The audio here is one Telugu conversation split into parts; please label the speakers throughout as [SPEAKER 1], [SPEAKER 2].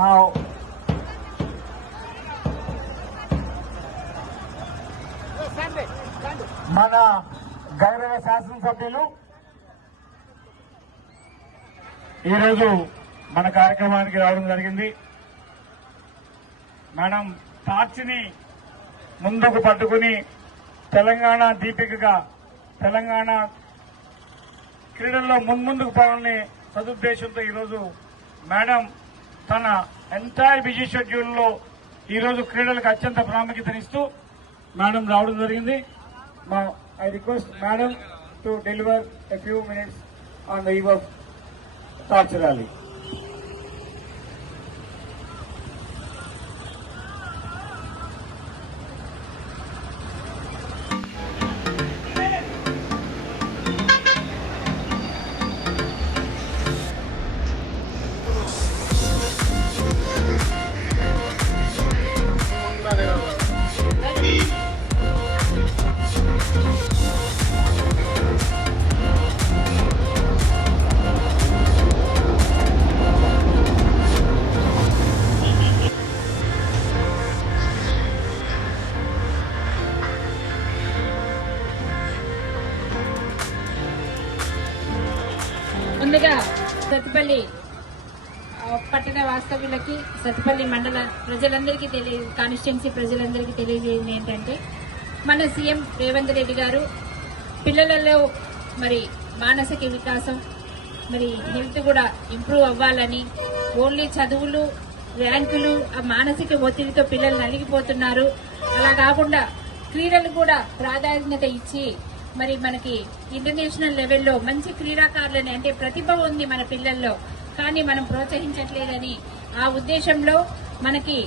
[SPEAKER 1] Now, మన గౌరవ శాసనసభ్యులు ఈరోజు మన కార్యక్రమానికి రావడం జరిగింది. మేడం టార్చిని ముందుకు పట్టుకుని తెలంగాణ దీపికగా తెలంగాణ క్రీడల్లో మున్ముందుకు పోవాలని సదుద్దేశంతో ఈరోజు మేడం తన ఎంటైర్ బిజీ షెడ్యూల్లో ఈరోజు క్రీడలకు అత్యంత ప్రాముఖ్యతనిస్తూ మేడం రావడం జరిగింది. మా I request madam to deliver a few minutes on the eve of torch rally.
[SPEAKER 2] ముందుగా సత్తుపల్లి పట్టణ వాస్తవ్యులకి సత్తుపల్లి మండల ప్రజలందరికీ తెలియ కాన్స్టిట్యున్సీ ప్రజలందరికీ తెలియజేయండి ఏంటంటే మన సీఎం రేవంత్ రెడ్డి గారు పిల్లలలో మరి మానసిక వికాసం మరి హెల్త్ కూడా ఇంప్రూవ్ అవ్వాలని ఓన్లీ చదువులు ర్యాంకులు ఆ మానసిక ఒత్తిడితో పిల్లలు నలిగిపోతున్నారు. అలా కాకుండా క్రీడలు కూడా ప్రాధాన్యత ఇచ్చి మరి మనకి ఇంటర్నేషనల్ లెవెల్లో మంచి క్రీడాకారులని అంటే ప్రతిభ ఉంది మన పిల్లల్లో. కానీ మనం ప్రోత్సహించట్లేదని. ఆ ఉద్దేశంలో మనకి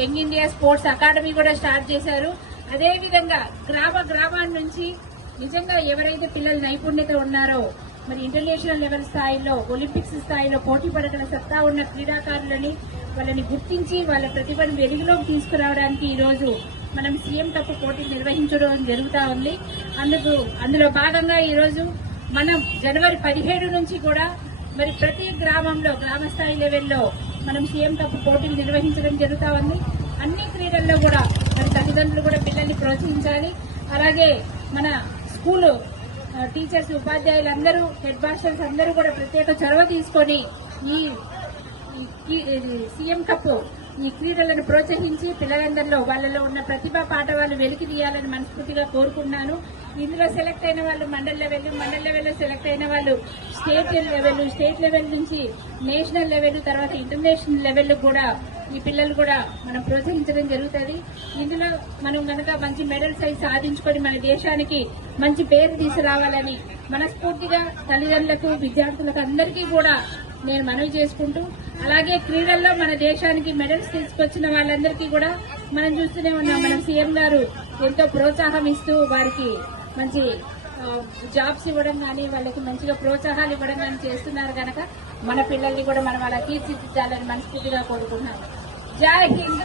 [SPEAKER 2] యంగ్ ఇండియా స్పోర్ట్స్ అకాడమీ కూడా స్టార్ట్ చేశారు. అదేవిధంగా గ్రామ గ్రామాల నుంచి నిజంగా ఎవరైతే పిల్లలు నైపుణ్యత ఉన్నారో మరి ఇంటర్నేషనల్ లెవెల్ స్థాయిలో ఒలింపిక్స్ స్థాయిలో పోటీ పడగల సత్తా ఉన్న క్రీడాకారులని వాళ్ళని గుర్తించి వాళ్ళ ప్రతిభను వెలుగులోకి తీసుకురావడానికి ఈ రోజు మనం సీఎం కప్ పోటీ నిర్వహించడం జరుగుతూ ఉంది. అందుకు అందులో భాగంగా ఈరోజు మనం జనవరి పదిహేడు నుంచి కూడా మరి ప్రతి గ్రామంలో గ్రామ స్థాయి లెవెల్లో మనం సీఎం కప్ పోటీలు నిర్వహించడం జరుగుతూ ఉంది. అన్ని క్రీడల్లో కూడా మరి తల్లిదండ్రులు కూడా పిల్లల్ని ప్రోత్సహించాలి. అలాగే మన స్కూలు టీచర్స్ ఉపాధ్యాయులు అందరూ హెడ్ మాస్టర్స్ అందరూ కూడా ప్రత్యేక చొరవ తీసుకొని ఈ సీఎం కప్ ఈ క్రీడలను ప్రోత్సహించి పిల్లలందరిలో వాళ్ళలో ఉన్న ప్రతిభా పాఠవాలు వెలికి తీయాలని మనస్ఫూర్తిగా కోరుకున్నాను ఇందులో సెలెక్ట్ అయిన వాళ్ళు మండల్ లెవెల్ మండల్ లెవెల్లో సెలెక్ట్ అయిన వాళ్ళు స్టేట్ లెవెల్ స్టేట్ లెవెల్ నుంచి నేషనల్ లెవెల్ తర్వాత ఇంటర్నేషనల్ లెవెల్ కూడా ఈ పిల్లలు కూడా మనం ప్రోత్సహించడం జరుగుతుంది. ఇందులో మనం కనుక మంచి మెడల్స్ సైజ్ సాధించుకొని మన దేశానికి మంచి పేరు తీసుకురావాలని మనస్ఫూర్తిగా తల్లిదండ్రులకు విద్యార్థులకు అందరికీ కూడా నేను మనవి చేసుకుంటూ అలాగే క్రీడల్లో మన దేశానికి మెడల్స్ తీసుకొచ్చిన వాళ్ళందరికీ కూడా మనం చూస్తూనే ఉన్నాం. మన సీఎం గారు ఎంతో ప్రోత్సాహం ఇస్తూ వారికి మంచి జాబ్స్ ఇవ్వడం కానీ వాళ్ళకి మంచిగా ప్రోత్సాహాలు ఇవ్వడం కానీ చేస్తున్నారు కనుక మన పిల్లల్ని కూడా మనం అలా తీర్చిదిద్దాలని మనస్ఫూర్తిగా కోరుకుంటున్నాం. జాయ్ హింద్!